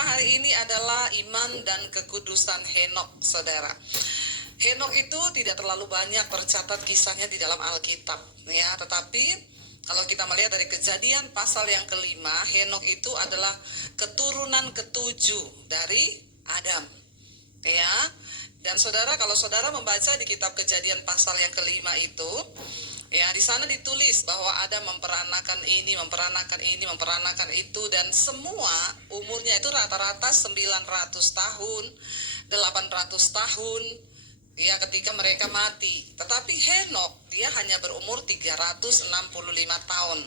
tema hari ini adalah iman dan kekudusan Henokh, saudara. Henokh itu tidak terlalu banyak tercatat kisahnya di dalam Alkitab, ya. Tetapi kalau kita melihat dari Kejadian pasal yang kelima, Henokh itu adalah keturunan ketujuh dari Adam, ya. Dan saudara, kalau saudara membaca di kitab Kejadian pasal yang kelima itu, ya, di sana ditulis bahwa Adam memperanakan ini, memperanakan itu, dan semua umurnya itu rata-rata 900 tahun, 800 tahun, ya, ketika mereka mati. Tetapi Henokh, dia hanya berumur 365 tahun.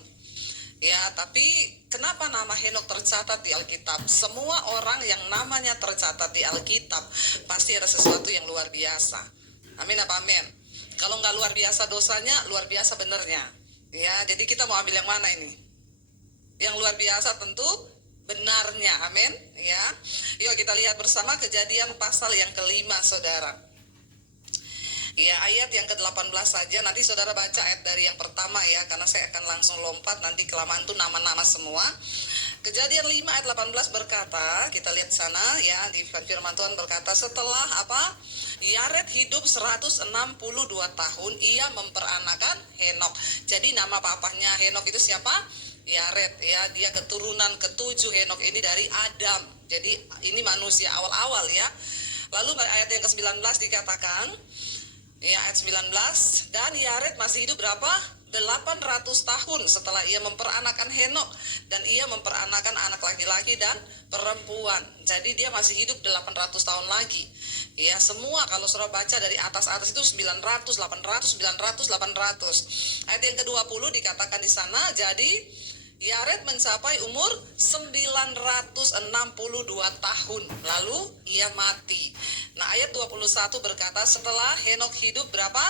Ya, tapi kenapa nama Henokh tercatat di Alkitab? Semua orang yang namanya tercatat di Alkitab pasti ada sesuatu yang luar biasa. Amin apa amin? Kalau nggak luar biasa dosanya, luar biasa benernya. Ya, jadi kita mau ambil yang mana ini? Yang luar biasa tentu benarnya, amin. Ya, yuk kita lihat bersama Kejadian pasal yang kelima, saudara. Ya, ayat yang ke-18 saja. Nanti saudara baca ayat dari yang pertama ya, karena saya akan langsung lompat, nanti kelamaan tuh nama-nama semua. Kejadian 5 ayat 18 berkata, kita lihat sana ya, di firman Tuhan berkata, setelah apa? Yared hidup 162 tahun, ia memperanakan Henokh. Jadi nama papahnya Henokh itu siapa? Yared, ya, dia keturunan ketujuh. Henokh ini dari Adam. Jadi ini manusia awal-awal ya. Lalu ayat yang ke-19 dikatakan, ya, ayat 19, dan Yared masih hidup berapa? 800 tahun setelah ia memperanakan Henokh, dan ia memperanakan anak laki-laki dan perempuan. Jadi dia masih hidup 800 tahun lagi. Ya, semua kalau saudara baca dari atas-atas itu 900, 800, 900, 800. Ayat yang ke-20 dikatakan di sana, jadi Yared mencapai umur 962 tahun, lalu ia mati. Nah, ayat 21 berkata, setelah Henokh hidup berapa?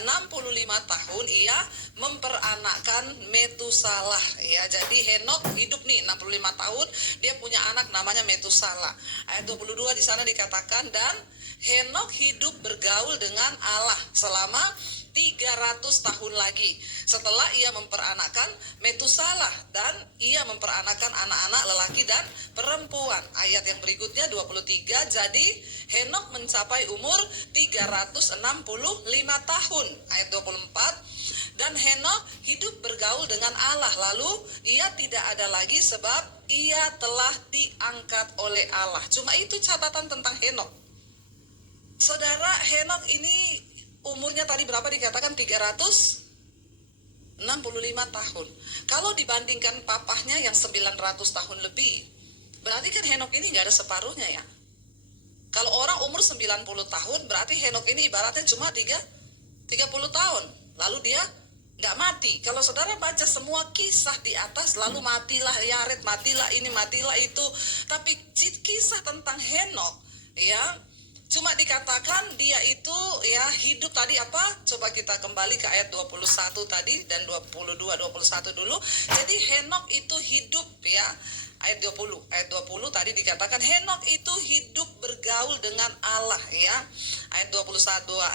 65 tahun, ia memperanakkan Metusalah. Ya, jadi Henokh hidup nih 65 tahun, dia punya anak namanya Metusalah. Ayat 22 di sana dikatakan, dan Henokh hidup bergaul dengan Allah selama 300 tahun lagi setelah ia memperanakkan Metusalah, dan ia memperanakan anak-anak lelaki dan perempuan. Ayat yang berikutnya 23, jadi Henokh mencapai umur 365 tahun. Ayat 24, dan Henokh hidup bergaul dengan Allah, lalu ia tidak ada lagi sebab ia telah diangkat oleh Allah. Cuma itu catatan tentang Henokh. Saudara, Henokh ini umurnya tadi berapa dikatakan? 365 tahun. Kalau dibandingkan papahnya yang 900 tahun lebih, berarti kan Henokh ini nggak ada separuhnya ya. Kalau orang umur 90 tahun, berarti Henokh ini ibaratnya cuma 30 tahun. Lalu dia nggak mati. Kalau saudara baca semua kisah di atas, lalu matilah Yared, matilah ini, matilah itu. Tapi kisah tentang Henokh, ya, cuma dikatakan dia itu ya hidup tadi apa? Coba kita kembali ke ayat 21 tadi dan 22, 21 dulu. Jadi Henokh itu hidup ya. Ayat 20 tadi dikatakan Henokh itu hidup bergaul dengan Allah ya. Ayat 21.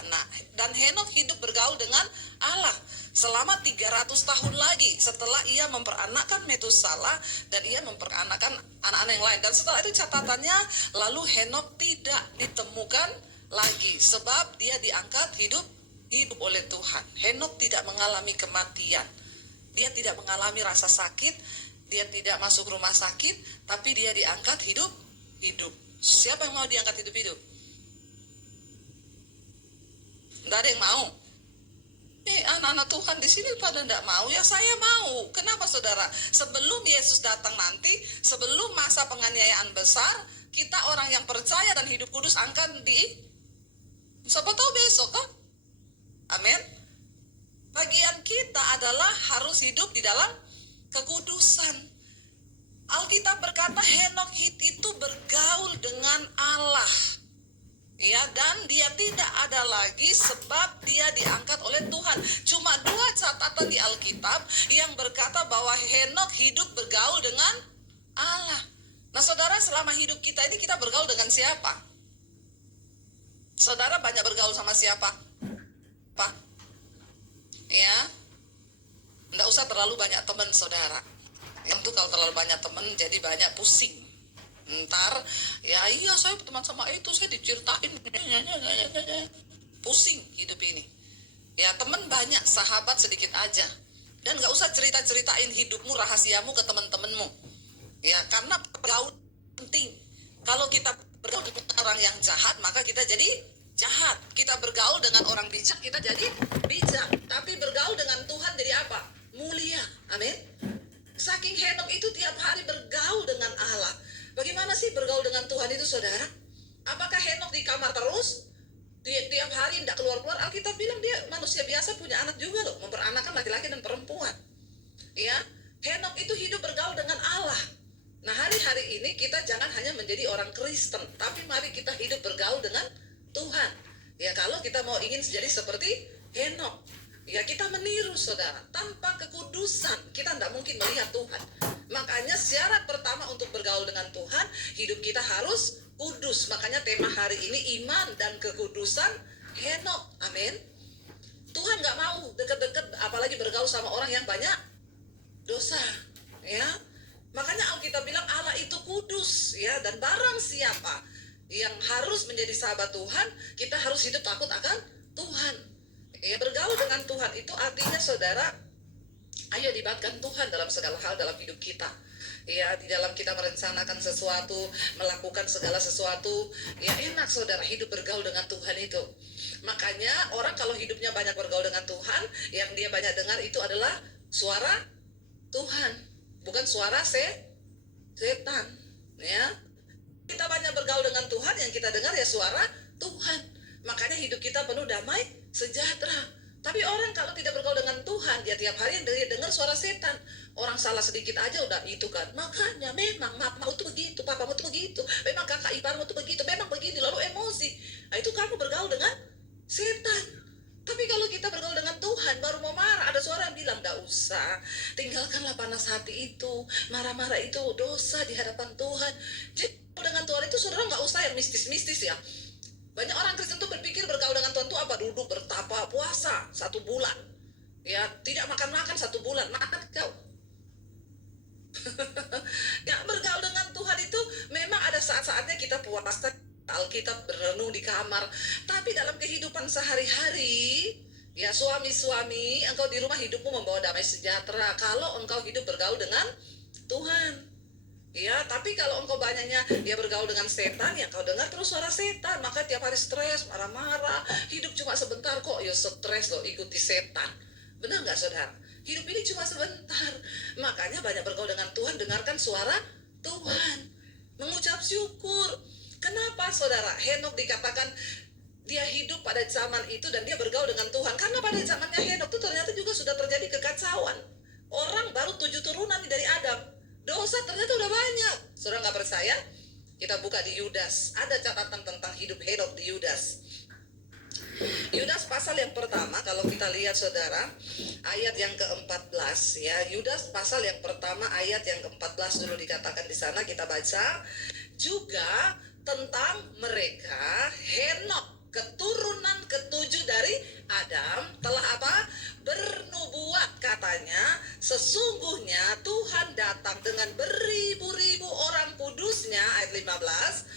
Nah, dan Henokh hidup bergaul dengan Allah selama 300 tahun lagi setelah ia memperanakkan Metusalah dan ia memperanakkan anak-anak yang lain. Dan setelah itu catatannya, lalu Henokh tidak ditemukan lagi sebab dia diangkat hidup oleh Tuhan. Henokh tidak mengalami kematian, dia tidak mengalami rasa sakit, dia tidak masuk rumah sakit, tapi dia diangkat hidup. Siapa yang mau diangkat hidup? Nggak ada yang mau. Anak-anak Tuhan di sini pada tidak mau, ya saya mau. Kenapa saudara? Sebelum Yesus datang nanti, sebelum masa penganiayaan besar, kita orang yang percaya dan hidup kudus akan siapa tahu besok kan? Amin. Bagian kita adalah harus hidup di dalam kekudusan. Alkitab berkata Henokh itu bergaul dengan Allah. Ya, dan dia tidak ada lagi sebab dia diangkat oleh Tuhan. Cuma 2 catatan di Alkitab yang berkata bahwa Henokh hidup bergaul dengan Allah. Nah, saudara, selama hidup kita ini kita bergaul dengan siapa? Saudara banyak bergaul sama siapa? Pak? Ya, enggak usah terlalu banyak teman, saudara. Itu kalau terlalu banyak teman jadi banyak pusing. Ntar, ya iya saya teman sama itu, saya diceritain. Pusing hidup ini. Ya teman banyak, sahabat sedikit aja. Dan gak usah cerita-ceritain hidupmu, rahasiamu ke teman-temanmu. Ya, karena pergaulan penting. Kalau kita bergaul dengan orang yang jahat, maka kita jadi jahat. Kita bergaul dengan orang bijak, kita jadi bijak. Tapi bergaul dengan Tuhan jadi apa? Mulia. Amin. Saking Henok itu tiap hari bergaul dengan Allah. Bagaimana sih bergaul dengan Tuhan itu, saudara? Apakah Henok di kamar terus? Tiap hari tidak keluar-keluar? Alkitab bilang dia manusia biasa, punya anak juga loh, memperanakan laki-laki dan perempuan. Ya, Henok itu hidup bergaul dengan Allah. Nah, hari-hari ini kita jangan hanya menjadi orang Kristen, tapi mari kita hidup bergaul dengan Tuhan. Ya, kalau kita mau ingin jadi seperti Henok, ya kita meniru, saudara. Tanpa kekudusan kita tidak mungkin melihat Tuhan. Makanya syarat pertama untuk bergaul dengan Tuhan, hidup kita harus kudus. Makanya tema hari ini iman dan kekudusan Henok. Amin. Tuhan gak mau deket-deket, apalagi bergaul sama orang yang banyak dosa. Ya, makanya Alkitab bilang Allah itu kudus. Ya, dan barang siapa yang harus menjadi sahabat Tuhan, kita harus hidup takut akan Tuhan. Ya, bergaul dengan Tuhan itu artinya, saudara, ayo libatkan Tuhan dalam segala hal dalam hidup kita. Ya, di dalam kita merencanakan sesuatu, melakukan segala sesuatu, ya enak, saudara, hidup bergaul dengan Tuhan itu. Makanya orang kalau hidupnya banyak bergaul dengan Tuhan, yang dia banyak dengar itu adalah suara Tuhan, bukan suara setan. Ya, kita banyak bergaul dengan Tuhan, yang kita dengar ya suara Tuhan. Makanya hidup kita penuh damai sejahtera. Tapi orang kalau tidak bergaul dengan Tuhan, dia tiap hari yang dengar suara setan. Orang salah sedikit aja udah itu kan. Makanya memang mamamu tuh begitu, papamu tuh begitu, memang kakak iparmu tuh begitu, memang begini, lalu emosi. Nah, itu kamu bergaul dengan setan. Tapi kalau kita bergaul dengan Tuhan, baru mau marah, ada suara yang bilang, "Nggak usah, tinggalkanlah panas hati itu, marah-marah itu dosa di hadapan Tuhan." Jadi dengan Tuhan itu, saudara, nggak usah yang mistis-mistis ya. Banyak orang Kristen tuh berpikir bergaul dengan Tuhan itu apa? Duduk bertapa puasa 1 bulan. Ya, tidak makan-makan 1 bulan. Makan kau. Ya, bergaul dengan Tuhan itu memang ada saat-saatnya kita puasa, Alkitab, berenung di kamar. Tapi dalam kehidupan sehari-hari, ya suami-suami, engkau di rumah hidupmu membawa damai sejahtera kalau engkau hidup bergaul dengan Tuhan. Ya, tapi kalau engkau banyaknya dia bergaul dengan setan, ya kau dengar terus suara setan. Maka tiap hari stres, marah-marah. Hidup cuma sebentar kok, ya stres loh, ikuti setan. Benar nggak, saudara? Hidup ini cuma sebentar. Makanya banyak bergaul dengan Tuhan, dengarkan suara Tuhan. Mengucap syukur. Kenapa, saudara? Henok dikatakan dia hidup pada zaman itu dan dia bergaul dengan Tuhan. Karena pada zamannya Henok itu ternyata juga sudah terjadi kekacauan. Orang baru 7 turunan dari Adam. Dosa ternyata udah banyak. Saudara nggak percaya? Kita buka di Yudas. Ada catatan tentang hidup Henok di Yudas. Yudas pasal yang pertama, kalau kita lihat, saudara, ayat yang ke-14 ya. Yudas pasal yang pertama ayat yang ke-14 dulu dikatakan di sana, kita baca juga tentang mereka. Henok, keturunan ke-7 dari Adam, telah apa? Bernubuat, katanya, sesungguhnya Tuhan datang dengan beribu-ribu orang kudusnya, ayat 15,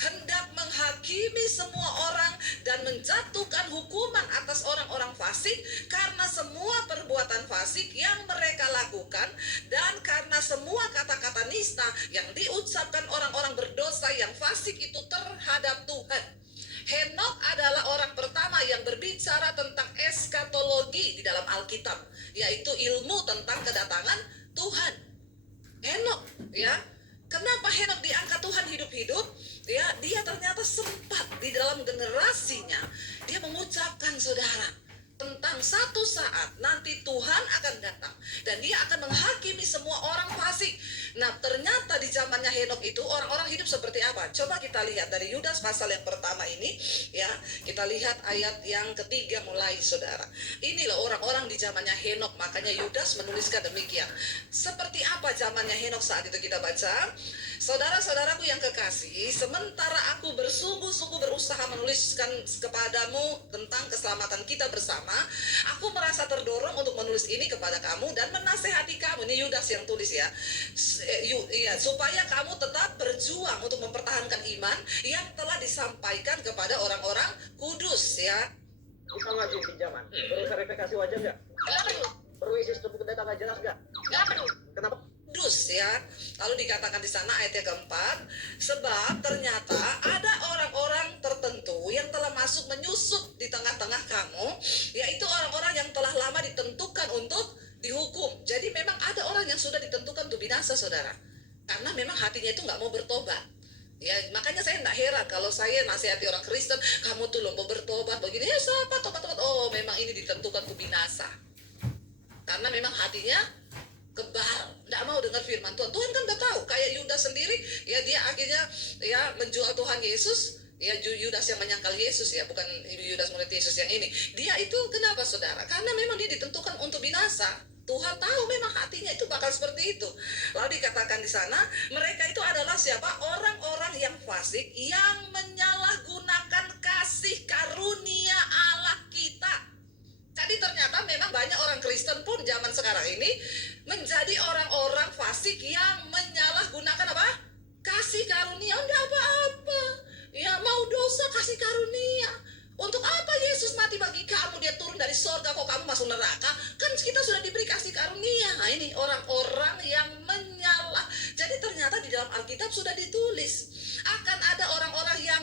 hendak menghakimi semua orang dan menjatuhkan hukuman atas orang-orang fasik karena semua perbuatan fasik yang mereka lakukan dan karena semua kata-kata nista yang diucapkan orang-orang berdosa yang fasik itu terhadap Tuhan. Henok adalah orang pertama yang berbicara tentang eskatologi di dalam Alkitab, yaitu ilmu tentang kedatangan Tuhan. Henok, ya. Kenapa Henok diangkat Tuhan hidup-hidup? Ya, dia ternyata sempat di dalam generasinya dia mengucapkan, saudara, tentang satu saat nanti Tuhan akan datang dan dia akan menghakimi semua orang fasik. Nah, ternyata di zamannya Henok itu orang-orang hidup seperti apa? Coba kita lihat dari Yudas pasal yang pertama ini, ya. Kita lihat ayat yang ketiga mulai, saudara. Inilah orang-orang di zamannya Henok, makanya Yudas menuliskan demikian. Seperti apa zamannya Henok saat itu, kita baca. Saudara-saudaraku yang kekasih, sementara aku bersungguh-sungguh berusaha menuliskan kepadamu tentang keselamatan kita bersama, saudara, aku merasa terdorong untuk menulis ini kepada kamu dan menasehati kamu. Ini Yudas yang tulis ya, supaya kamu tetap berjuang untuk mempertahankan iman yang telah disampaikan kepada orang-orang kudus ya. Bisa nggak sih pinjaman? Perlu verifikasi wajah nggak? Nggak perlu. Perlu isi stempel data nggak jelas nggak? Nggak perlu. Kenapa? Kudus ya. Lalu dikatakan di sana ayat yang keempat, sebab ternyata ada orang-orang tertentu yang telah masuk menyusup di tengah-tengah kamu, yaitu orang-orang yang telah lama ditentukan untuk dihukum. Jadi memang ada orang yang sudah ditentukan untuk binasa, saudara, karena memang hatinya itu nggak mau bertobat. Ya, makanya saya nggak heran kalau saya nasihati orang Kristen, kamu tuh lo mau bertobat begini, ya siapa tobat. Oh, memang ini ditentukan untuk binasa. Karena memang hatinya kebal, nggak mau dengar firman Tuhan. Tuhan kan udah tahu, kayak Yudas sendiri, ya dia akhirnya ya menjual Tuhan Yesus. Ya Yudas yang menyangkal Yesus ya, bukan Yudas murid Yesus yang ini. Dia itu kenapa, saudara? Karena memang dia ditentukan untuk binasa. Tuhan tahu memang hatinya itu bakal seperti itu. Lalu dikatakan di sana, mereka itu adalah siapa? Orang-orang yang fasik yang menyalahgunakan kasih karunia Allah kita. Jadi ternyata memang banyak orang Kristen pun zaman sekarang ini menjadi orang-orang fasik yang menyalahgunakan apa? Kasih karunia. Enggak apa-apa. Ya mau dosa kasih karunia. Untuk apa Yesus mati bagi kamu? Dia turun dari sorga kok kamu masuk neraka? Kan kita sudah diberi kasih karunia. Nah ini orang-orang yang menyalah. Jadi ternyata di dalam Alkitab sudah ditulis akan ada orang-orang yang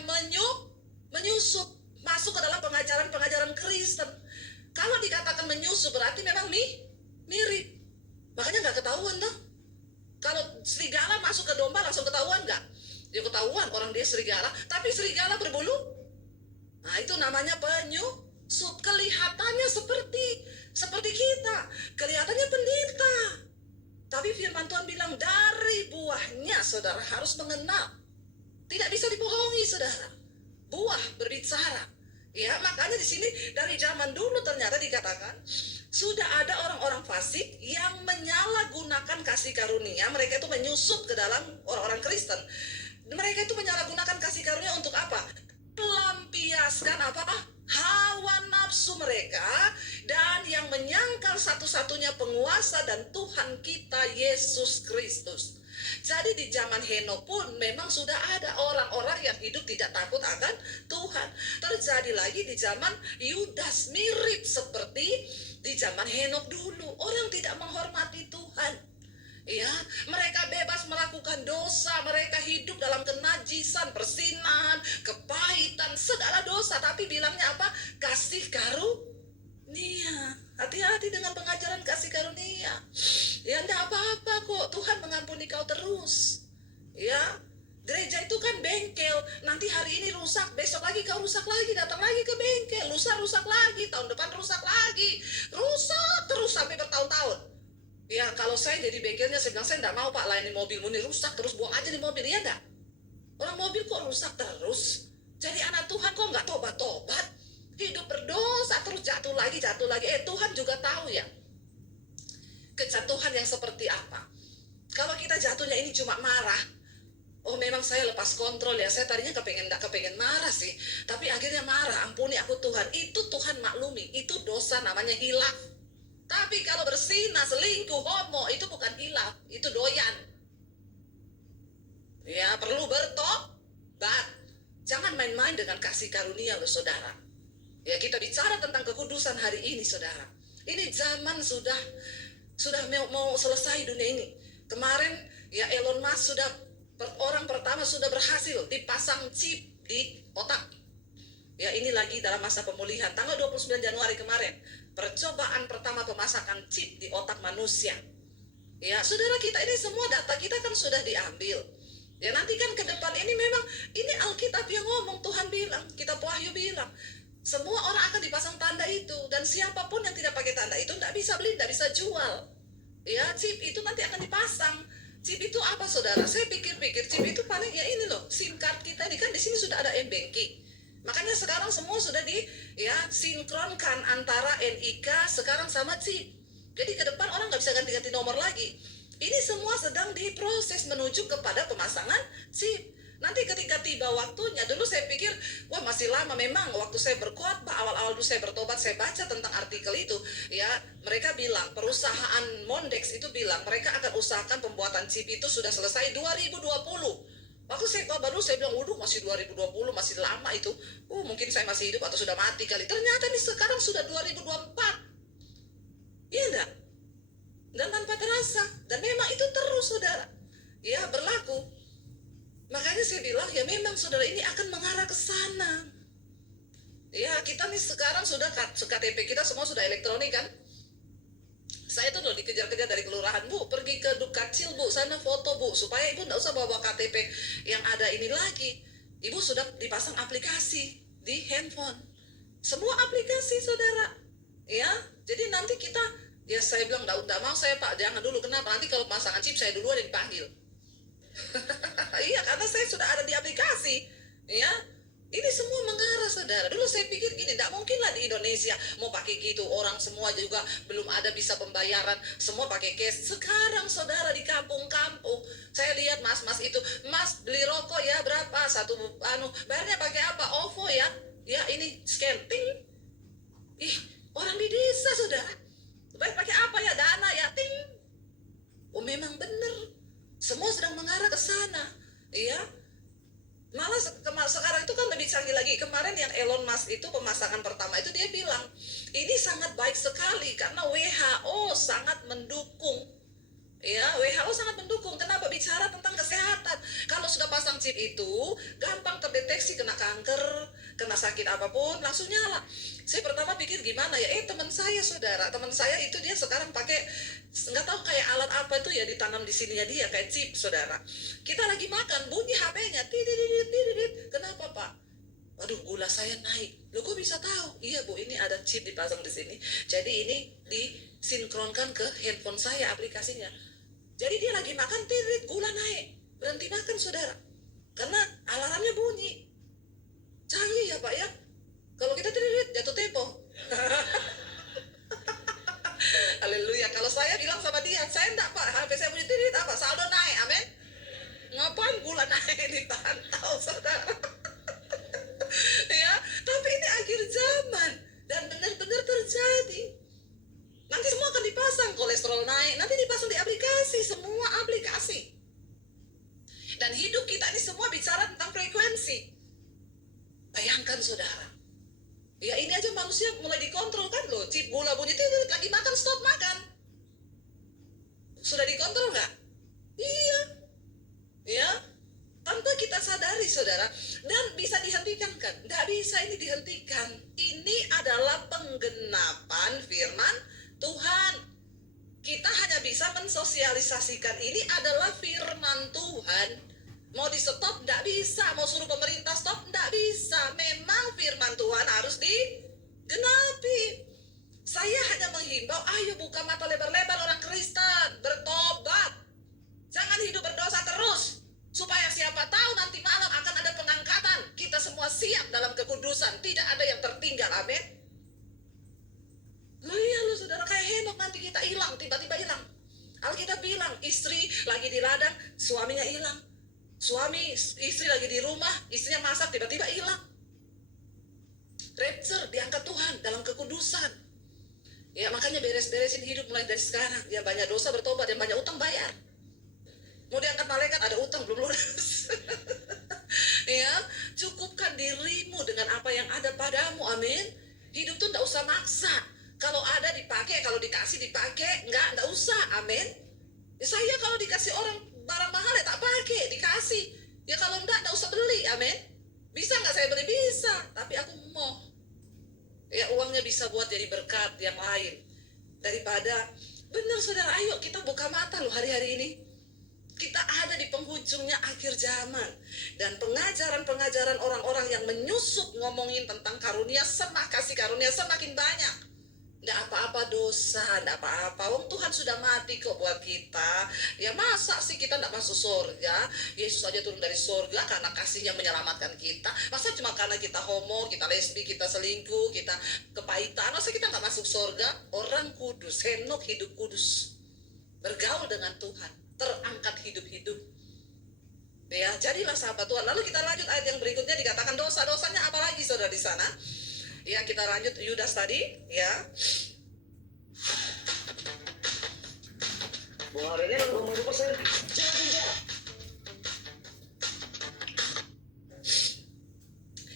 menyusup masuk ke dalam pengajaran-pengajaran Kristen. Kalau dikatakan menyusup berarti memang mirip. Makanya nggak ketahuan tuh. Kalau serigala masuk ke domba langsung ketahuan nggak? Ya ketahuan orang dia serigala. Tapi serigala berbulu. Nah itu namanya penyusup. Kelihatannya seperti kita. Kelihatannya pendeta. Tapi firman Tuhan bilang dari buahnya saudara harus mengenal. Tidak bisa dibohongi saudara. Buah berbicara. Ya, makanya di sini dari zaman dulu ternyata dikatakan sudah ada orang-orang fasik yang menyalahgunakan kasih karunia. Mereka itu menyusup ke dalam orang-orang Kristen. Mereka itu menyalahgunakan kasih karunia untuk apa? Melampiaskan apa? Hawa nafsu mereka, dan yang menyangkal satu-satunya penguasa dan Tuhan kita Yesus Kristus. Jadi di zaman Henok pun memang sudah ada orang-orang yang hidup tidak takut akan Tuhan. Terjadi lagi di zaman Yudas, mirip seperti di zaman Henok dulu. Orang tidak menghormati Tuhan. Ya, mereka bebas melakukan dosa, mereka hidup dalam kenajisan, persinahan, kepahitan, segala dosa. Tapi bilangnya apa? Kasih karunia. Hati-hati dengan pengajaran kasih karunia. Ya enggak apa-apa kok, Tuhan mengampuni kau terus. Ya, gereja itu kan bengkel. Nanti hari ini rusak, besok lagi kau rusak lagi, datang lagi ke bengkel, lusa rusak lagi, tahun depan rusak lagi. Rusak terus sampai bertahun-tahun. Ya kalau saya jadi bengkelnya, saya bilang saya enggak mau pak layani mobilmu ini rusak terus, buang aja di mobil. Ya enggak? Orang mobil kok rusak terus? Jadi anak Tuhan kok enggak tobat-tobat? Hidup berdosa terus jatuh lagi. Tuhan juga tahu ya kejatuhan yang seperti apa. Kalau kita jatuhnya ini cuma marah, oh memang saya lepas kontrol ya, saya tadinya nggak kepengen marah sih, tapi akhirnya marah, ampuni aku Tuhan. Itu Tuhan maklumi, itu dosa namanya hilaf. Tapi kalau bersinah, selingkuh, homo, itu bukan hilaf, itu doyan. Ya perlu bertobat. Jangan main-main dengan kasih karunia loh saudara. Ya kita bicara tentang kekudusan hari ini saudara. Ini zaman sudah mau selesai dunia ini. Kemarin ya Elon Musk orang pertama sudah berhasil dipasang chip di otak. Ya ini lagi dalam masa pemulihan. Tanggal 29 Januari kemarin, percobaan pertama pemasangan chip di otak manusia. Ya saudara, kita ini semua data kita kan sudah diambil. Ya nanti kan ke depan ini memang ini Alkitab yang ngomong, Tuhan bilang, kitab Wahyu bilang. Semua orang akan dipasang tanda itu, dan siapapun yang tidak pakai tanda itu tidak bisa beli, tidak bisa jual. Ya, chip itu nanti akan dipasang. Chip itu apa, saudara? Saya pikir-pikir chip itu paling ya ini loh, SIM card kita ini kan di sini sudah ada M-Banking. Makanya sekarang semua sudah sinkronkan antara NIK sekarang sama chip. Jadi ke depan orang nggak bisa ganti-ganti nomor lagi. Ini semua sedang diproses menuju kepada pemasangan chip. Nanti ketika tiba sudah waktunya. Dulu saya pikir, wah masih lama. Memang waktu saya berkhotbah, awal-awal dulu saya bertobat, saya baca tentang artikel itu. Ya, mereka bilang, perusahaan Mondex itu bilang, mereka akan usahakan pembuatan chip itu sudah selesai 2020. Waktu saya baru saya bilang, waduh masih 2020, masih lama itu. Mungkin saya masih hidup atau sudah mati kali. Ternyata nih sekarang sudah 2024. Iya enggak? Dan tanpa terasa. Dan memang itu terus, saudara. Ya, berlaku. Makanya saya bilang, ya memang saudara ini akan mengarah ke sana. Ya, kita nih sekarang sudah KTP kita semua sudah elektronik kan. Saya tuh loh dikejar-kejar dari kelurahan, Bu, pergi ke Dukcapil, Bu, sana foto, Bu, supaya Ibu nggak usah bawa KTP yang ada ini lagi. Ibu sudah dipasang aplikasi di handphone. Semua aplikasi, saudara. Ya, jadi nanti kita, ya saya bilang, nggak mau saya Pak, jangan dulu. Kenapa? Nanti kalau pemasangan chip saya duluan yang dipanggil. Iya, karena saya sudah ada di aplikasi. Ya, ini semua mengarah, saudara. Dulu saya pikir gini, tidak mungkin lah di Indonesia mau pakai gitu. Orang semua juga belum ada bisa pembayaran, semua pakai cash. Sekarang, saudara, di kampung-kampung, saya lihat mas-mas itu, Mas beli rokok ya berapa? Satu bayarnya pakai apa? OVO ya. Ya ini scan, ting. Ih, orang di desa, saudara. Baik pakai apa ya? Dana ya, ting. Memang benar. Semua sedang mengarah ke sana, iya. Malah sekarang itu kan lebih canggih lagi. Kemarin yang Elon Musk itu pemasangan pertama itu dia bilang, ini sangat baik sekali karena WHO sangat mendukung. Ya, WHO sangat mendukung. Kenapa? Bicara tentang kesehatan. Kalau sudah pasang chip itu, gampang terdeteksi kena kanker, kena sakit apapun, langsung nyala. Saya pertama pikir gimana ya? Teman saya, saudara, teman saya itu dia sekarang pakai, nggak tahu kayak alat apa itu ya ditanam di sininya dia, kayak chip, saudara. Kita lagi makan, bunyi HP-nya, tidit. Kenapa, Pak? Waduh, gula saya naik. Loh, kok bisa tahu? Iya, Bu, ini ada chip dipasang di sini. Jadi ini disinkronkan ke handphone saya aplikasinya. Jadi dia lagi makan, tidit, gula naik. Berhenti makan, saudara. Karena alarmnya bunyi. Canggih ya, Pak ya? Kalau kita tidit, jatuh tempo. Haleluya. Kalau saya bilang sama dia, saya enggak, Pak. HP saya bunyi tidit apa? Saldo naik, amin. Ngapain gula naik dipantau, saudara? Ya, tapi ini akhir zaman dan benar-benar terjadi. Nanti semua akan dipasang, kolesterol naik, nanti dipasang di aplikasi, semua aplikasi. Dan hidup kita ini semua bicara tentang frekuensi. Bayangkan, saudara. Ya ini aja manusia mulai dikontrol kan loh, chip gula bunyi tidit, lagi makan stop makan. Sudah dikontrol nggak? Iya. Ya. Tanpa kita sadari, saudara, dan bisa dihentikan kan? Nggak bisa ini dihentikan. Ini adalah penggenapan firman Tuhan. Kita hanya bisa mensosialisasikan ini adalah firman Tuhan. Mau di stop nggak bisa, mau suruh pemerintah stop nggak bisa. Memang firman Tuhan harus digenapi. Saya hanya menghimbau, ayo buka mata lebar-lebar orang Kristen, bertobat. Jangan hidup berdosa terus. Supaya siapa tahu nanti malam akan ada pengangkatan. Kita semua siap dalam kekudusan. Tidak ada yang tertinggal. Amin. Loh iya loh, saudara, kayak Henok nanti kita hilang. Tiba-tiba hilang. Alkitab bilang istri lagi di ladang, suaminya hilang. Istri lagi di rumah, istrinya masak, tiba-tiba hilang. Rapture diangkat Tuhan dalam kekudusan. Ya makanya beres-beresin hidup mulai dari sekarang. Yang banyak dosa bertobat, yang banyak utang bayar. Mau diangkat malaikat ada utang belum lunas. Ya, cukupkan dirimu dengan apa yang ada padamu. Amin. Hidup tuh enggak usah maksa. Kalau ada dipakai, kalau dikasih dipakai, enggak usah. Amin. Ya, saya kalau dikasih orang barang mahal ya tak pakai, dikasih. Ya kalau enggak usah beli. Amin. Bisa enggak saya beli? Bisa, tapi aku mau. Ya uangnya bisa buat jadi berkat yang lain. Daripada benar, saudara, ayo kita buka mata loh hari-hari ini. Kita ada di penghujungnya akhir zaman. Dan pengajaran-pengajaran orang-orang yang menyusup ngomongin tentang karunia, kasih karunia semakin banyak. Nggak apa-apa dosa, nggak apa-apa. Wong Tuhan sudah mati kok buat kita. Ya masa sih kita nggak masuk surga? Yesus aja turun dari surga karena kasihnya menyelamatkan kita. Masa cuma karena kita homo, kita lesbi, kita selingkuh, kita kepahitan, masa kita nggak masuk surga? Orang kudus, Henok hidup kudus. Bergaul dengan Tuhan. Terangkat hidup-hidup. Ya, jadilah sahabat Tuhan. Lalu kita lanjut ayat yang berikutnya, dikatakan dosa-dosanya apalagi saudara di sana. Ya, kita lanjut Yudas tadi, ya. Bung hari ini 20%.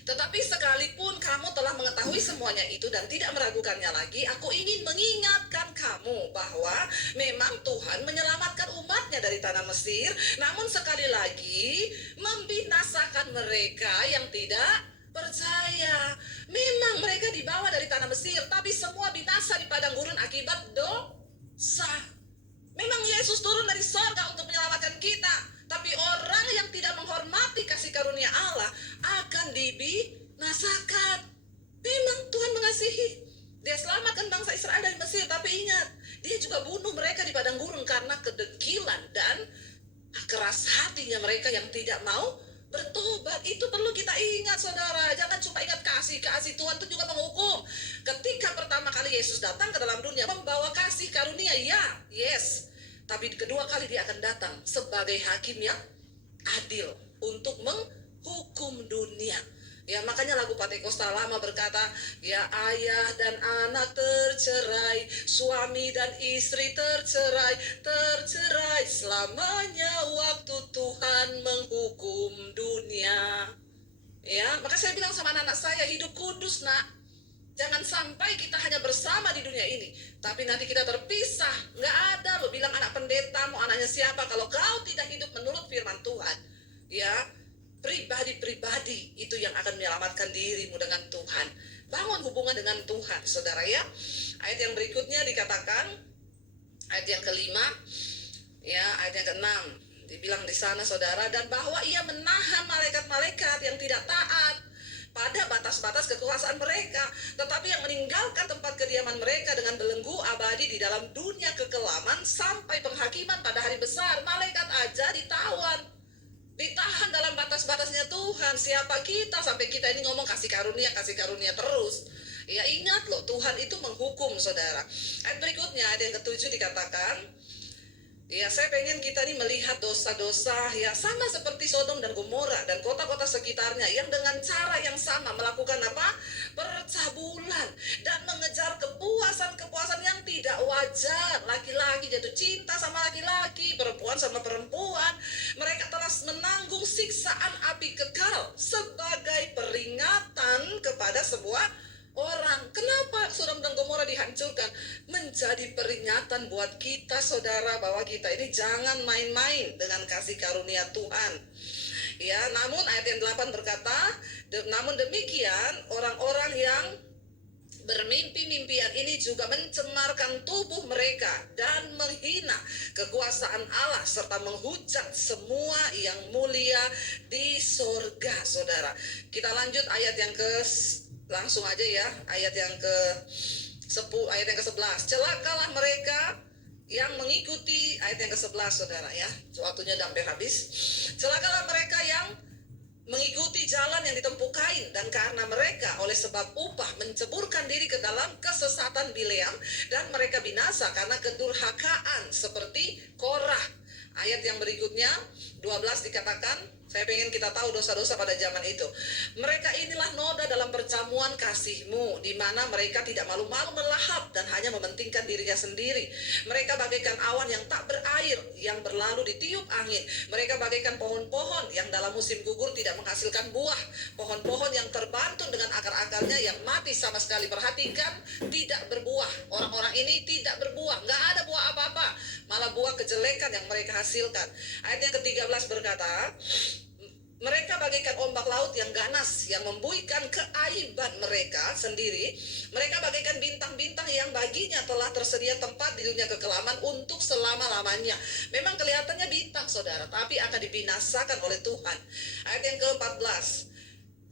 Tetapi sekalipun kamu telah mengetahui semuanya itu dan tidak meragukannya lagi, aku ingin mengingatkan kamu bahwa memang Tuhan menyelamatkan umatnya dari tanah Mesir, namun sekali lagi membinasakan mereka yang tidak percaya. Memang mereka dibawa dari tanah Mesir, tapi semua binasa di padang gurun akibat dosa. Memang Yesus turun dari sorga untuk menyelamatkan kita, tapi orang yang tidak menghormati kasih karunia Allah akan dibinasakan. Memang Tuhan mengasihi. Dia selamatkan bangsa Israel dari Mesir, tapi ingat, dia juga bunuh mereka di padang gurun karena kedegilan dan keras hatinya mereka yang tidak mau bertobat. Itu perlu kita ingat, saudara. Jangan cuma ingat kasih Tuhan itu juga menghukum. Ketika pertama kali Yesus datang ke dalam dunia membawa kasih karunia, ya, yes. Tapi kedua kali dia akan datang sebagai hakim yang adil untuk menghukum dunia. Ya, makanya lagu Pantekosta Lama berkata, ya ayah dan anak tercerai, suami dan istri tercerai selamanya waktu Tuhan menghukum dunia. Ya, maka saya bilang sama anak-anak saya, hidup kudus, nak. Jangan sampai kita hanya bersama di dunia ini, tapi nanti kita terpisah. Nggak ada lo bilang anak pendeta, mau anaknya siapa, kalau kau tidak hidup menurut firman Tuhan. Ya, pribadi-pribadi itu yang akan menyelamatkan dirimu dengan Tuhan. Bangun hubungan dengan Tuhan, saudara ya. Ayat yang berikutnya dikatakan, ayat yang kelima, ya, ayat yang keenam, dibilang di sana, saudara, dan bahwa ia menahan malaikat-malaikat yang tidak taat pada batas-batas kekuasaan mereka, tetapi yang meninggalkan tempat kediaman mereka dengan belenggu abadi di dalam dunia kekelaman sampai penghakiman pada hari besar. Malaikat aja ditahan dalam batas-batasnya Tuhan. Siapa kita sampai kita ini ngomong kasih karunia terus? Ya, ingat loh, Tuhan itu menghukum, saudara. Ayat berikutnya, ayat yang ketujuh dikatakan, ya, saya pengen kita nih melihat dosa-dosa ya sama seperti Sodom dan Gomora dan kota-kota sekitarnya yang dengan cara yang sama melakukan apa? Percabulan dan mengejar kepuasan yang tidak wajar. Laki-laki jatuh cinta sama laki-laki, perempuan sama perempuan. Mereka telah menanggung siksaan api kekal sebagai peringatan kepada sebuah orang. Kenapa Sodom dan Gomora dihancurkan? Menjadi peringatan buat kita, saudara, bahwa kita ini jangan main-main dengan kasih karunia Tuhan. Ya, namun ayat yang 8 berkata, namun demikian orang-orang yang bermimpi-mimpian ini juga mencemarkan tubuh mereka dan menghina kekuasaan Allah serta menghujat semua yang mulia di sorga, saudara. Kita lanjut ayat yang langsung aja ya, ayat yang ke-11. Celakalah mereka yang mengikuti, ayat yang ke-11, saudara ya. Waktunya hampir habis. Celakalah mereka yang mengikuti jalan yang ditempuh Kain, dan karena mereka oleh sebab upah menceburkan diri ke dalam kesesatan Bileam, dan mereka binasa karena kedurhakaan seperti Korah. Ayat yang berikutnya 12 dikatakan, saya pengen kita tahu dosa-dosa pada zaman itu. Mereka inilah noda dalam perjamuan kasih-Mu, di mana mereka tidak malu-malu melahap dan hanya mementingkan dirinya sendiri. Mereka bagaikan awan yang tak berair, yang berlalu ditiup angin. Mereka bagaikan pohon-pohon yang dalam musim gugur tidak menghasilkan buah. Pohon-pohon yang terbantun dengan akar-akarnya yang mati sama sekali. Perhatikan, tidak berbuah. Orang-orang ini tidak berbuah, nggak ada buah apa-apa, malah buah kejelekan yang mereka hasilkan. Ayat yang ke-13 berkata, mereka bagaikan ombak laut yang ganas, yang membuikan keaiban mereka sendiri. Mereka bagaikan bintang-bintang yang baginya telah tersedia tempat di dunia kekelaman untuk selama-lamanya. Memang kelihatannya bintang, saudara, tapi akan dibinasakan oleh Tuhan. Ayat yang ke-14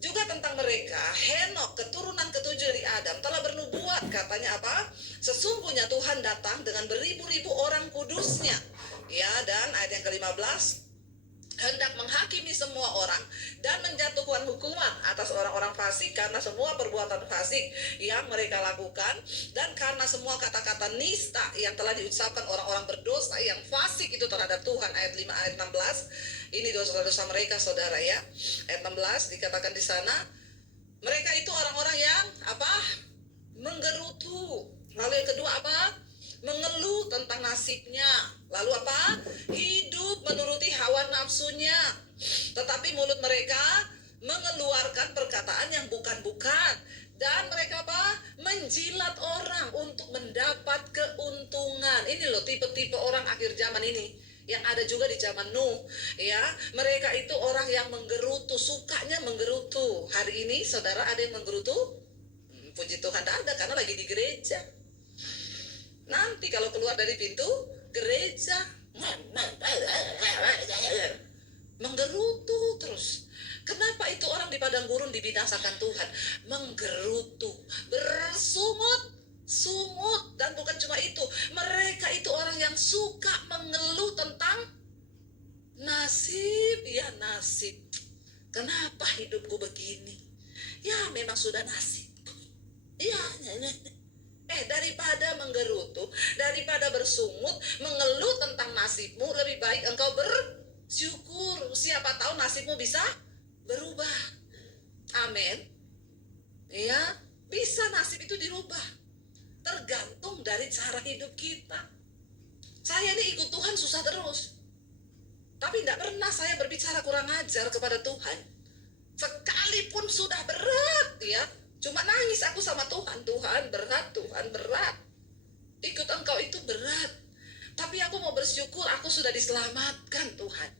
juga tentang mereka, Henok, keturunan ketujuh dari Adam, telah bernubuat, katanya apa? Sesungguhnya Tuhan datang dengan beribu-ribu orang kudusnya. Ya, dan ayat yang ke-15, hendak menghakimi semua orang dan menjatuhkan menjatuhkan hukuman atas orang-orang fasik karena semua perbuatan fasik yang mereka lakukan, dan karena semua kata-kata nista yang telah diucapkan orang-orang berdosa yang fasik itu terhadap Tuhan. Ayat 5, ayat 16, ini dosa-dosa mereka, saudara ya. Ayat 16 dikatakan di sana, mereka itu orang-orang yang apa? Menggerutu. Lalu yang kedua apa? Mengeluh tentang nasibnya. Lalu apa? Hidup menuruti hawa nafsunya. Tetapi mulut mereka mengeluarkan perkataan yang bukan-bukan. Dan mereka apa? Menjilat orang untuk mendapat keuntungan. Ini loh tipe-tipe orang akhir zaman ini, yang ada juga di zaman Nuh, ya. Mereka itu orang yang menggerutu, sukanya menggerutu. Hari ini saudara ada yang menggerutu? Puji Tuhan tidak ada, karena lagi di gereja. Nanti kalau keluar dari pintu gereja menggerutu terus. Kenapa itu orang di padang gurun dibinasakan Tuhan? Menggerutu, bersungut, dan bukan cuma itu, mereka itu orang yang suka mengeluh tentang nasib. Ya nasib, kenapa hidupku begini? Ya memang sudah nasibku. Ya, daripada menggerutu, daripada bersungut, mengeluh tentang nasibmu, lebih baik engkau bersyukur. Siapa tahu nasibmu bisa berubah. Amin. Ya, bisa nasib itu dirubah. Tergantung dari cara hidup kita. Saya ini ikut Tuhan susah terus, tapi tidak pernah saya berbicara kurang ajar kepada Tuhan. Sekalipun sudah berat, ya, cuma nangis aku sama Tuhan. Tuhan berat. Ikut engkau itu berat. Tapi aku mau bersyukur aku sudah diselamatkan Tuhan.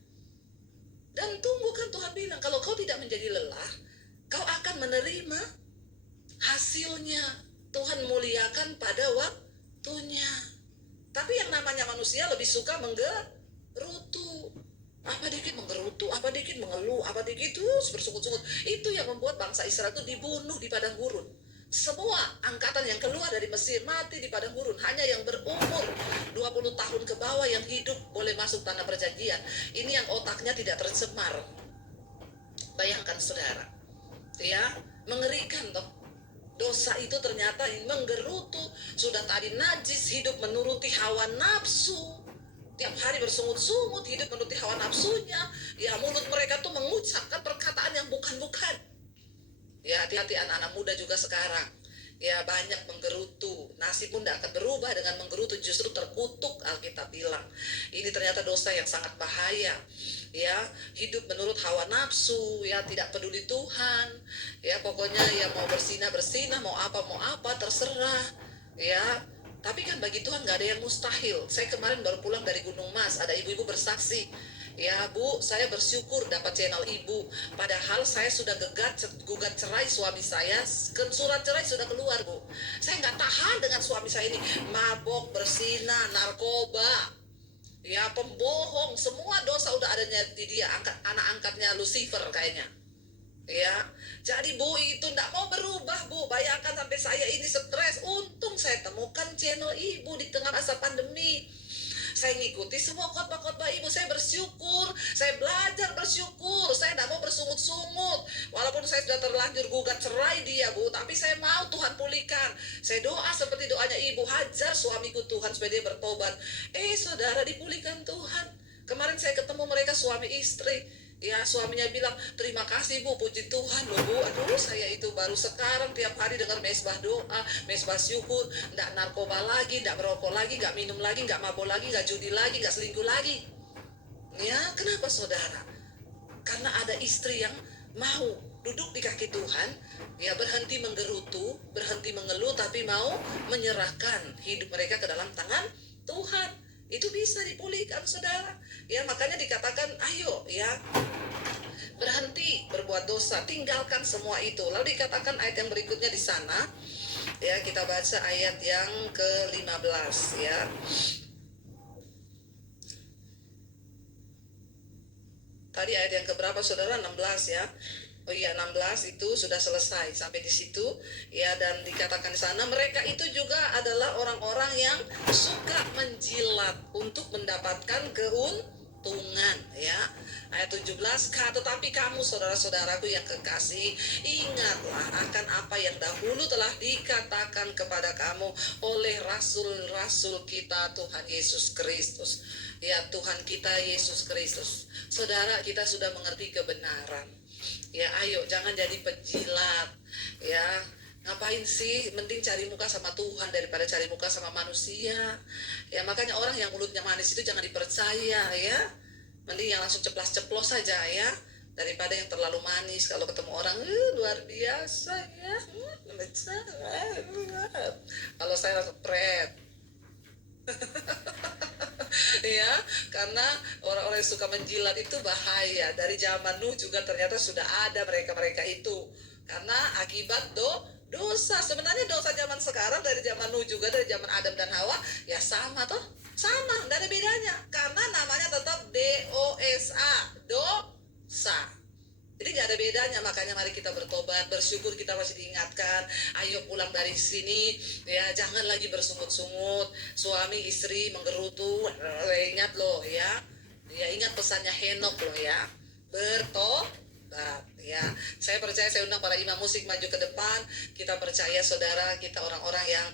Dan tunggu, kan Tuhan bilang kalau kau tidak menjadi lelah, kau akan menerima hasilnya. Tuhan muliakan pada waktunya. Tapi yang namanya manusia lebih suka menggerutu. Apa dikit menggerutu, apa dikit mengeluh, apa dikit terus bersungut-sungut. Itu yang membuat bangsa Israel itu dibunuh di padang gurun. Semua angkatan yang keluar dari Mesir mati di padang gurun. Hanya yang berumur 20 tahun ke bawah yang hidup boleh masuk tanah perjanjian. Ini yang otaknya tidak tercemar. Bayangkan saudara, ya, mengerikan toh. Dosa itu ternyata menggerutu. Sudah tadi najis, hidup menuruti hawa nafsu. Tiap hari bersungut-sungut, hidup menuruti hawa nafsunya. Ya, mulut mereka tuh mengucapkan perkataan yang bukan-bukan. Ya, hati-hati anak-anak muda juga sekarang. Ya, banyak menggerutu. Nasib pun tidak akan berubah dengan menggerutu, justru terkutuk, Alkitab bilang. Ini ternyata dosa yang sangat bahaya. Ya, hidup menurut hawa nafsu, ya, tidak peduli Tuhan. Ya, pokoknya ya mau bersinah, mau apa, terserah. Ya, tapi kan bagi Tuhan nggak ada yang mustahil. Saya kemarin baru pulang dari Gunung Mas, ada ibu-ibu bersaksi. Ya Bu, saya bersyukur dapat channel ibu. Padahal saya sudah gugat cerai suami saya. Surat cerai sudah keluar Bu. Saya nggak tahan dengan suami saya ini. Mabok, bersinah, narkoba, ya pembohong. Semua dosa udah adanya di dia. Anak angkatnya Lucifer kayaknya. Ya, jadi Bu itu nggak mau berubah Bu. Bayangkan sampai saya ini stres. Untung saya temukan channel ibu di tengah masa pandemi. Saya ngikuti semua khotbah-khotbah ibu. Saya bersyukur, saya belajar bersyukur. Saya tidak mau bersungut-sungut. Walaupun saya sudah terlanjur gugat cerai dia Bu, tapi saya mau Tuhan pulihkan. Saya doa seperti doanya ibu, hajar suamiku Tuhan supaya dia bertobat. Saudara, dipulihkan Tuhan. Kemarin saya ketemu mereka suami istri. Ya, suaminya bilang, terima kasih Bu, puji Tuhan loh Bu. Aduh, saya itu baru sekarang tiap hari dengar mesbah doa, mesbah syukur. Nggak narkoba lagi, nggak merokok lagi, nggak minum lagi, nggak mabok lagi, nggak judi lagi, nggak selingkuh lagi. Ya, kenapa saudara? Karena ada istri yang mau duduk di kaki Tuhan, ya, berhenti menggerutu, berhenti mengeluh, tapi mau menyerahkan hidup mereka ke dalam tangan Tuhan. Itu bisa dipulihkan saudara. Ya, makanya dikatakan ayo ya, berhenti berbuat dosa, tinggalkan semua itu. Lalu dikatakan ayat yang berikutnya di sana. Ya, kita baca ayat yang ke-15 ya. Tadi ayat yang keberapa saudara? 16 ya. Oh iya, 16 itu sudah selesai sampai di situ ya. Dan dikatakan di sana mereka itu juga adalah orang-orang yang suka menjilat untuk mendapatkan keuntungan. peruntungan ya. Ayat 17, tetapi kamu saudara-saudaraku yang kekasih, ingatlah akan apa yang dahulu telah dikatakan kepada kamu oleh rasul-rasul kita Tuhan Yesus Kristus. Ya, Tuhan kita Yesus Kristus. Saudara, kita sudah mengerti kebenaran. Ya, ayo jangan jadi penjilat. Ya, ngapain sih, mending cari muka sama Tuhan daripada cari muka sama manusia. Ya, makanya orang yang mulutnya manis itu jangan dipercaya ya. Mending yang langsung ceplas-ceplos saja ya, daripada yang terlalu manis. Kalau ketemu orang luar biasa ya, kalau saya langsung pret. Ya, karena orang-orang yang suka menjilat itu bahaya. Dari zaman Nuh juga ternyata sudah ada mereka-mereka itu. Karena akibat dosa. Sebenarnya dosa zaman sekarang dari zaman Nuh juga, dari zaman Adam dan Hawa ya sama toh. Sama, nggak ada bedanya. Karena namanya tetap dosa, dosa. Jadi nggak ada bedanya. Makanya mari kita bertobat, bersyukur kita masih diingatkan. Ayo pulang dari sini, ya jangan lagi bersungut-sungut. Suami istri menggerutu, ingat loh ya. Ya ingat pesannya Henok loh ya. Bertobat ya. Saya percaya, saya undang para imam musik maju ke depan. Kita percaya saudara, kita orang-orang yang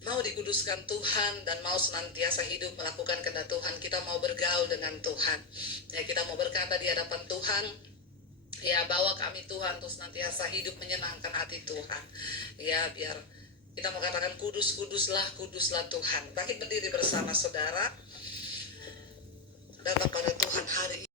mau dikuduskan Tuhan dan mau senantiasa hidup melakukan kehendak Tuhan. Kita mau bergaul dengan Tuhan. Ya, kita mau berkata di hadapan Tuhan, ya bawa kami Tuhan untuk senantiasa hidup menyenangkan hati Tuhan. Ya, biar kita mau katakan kuduslah Tuhan. Bangkit berdiri bersama saudara. Datang pada Tuhan hari ini.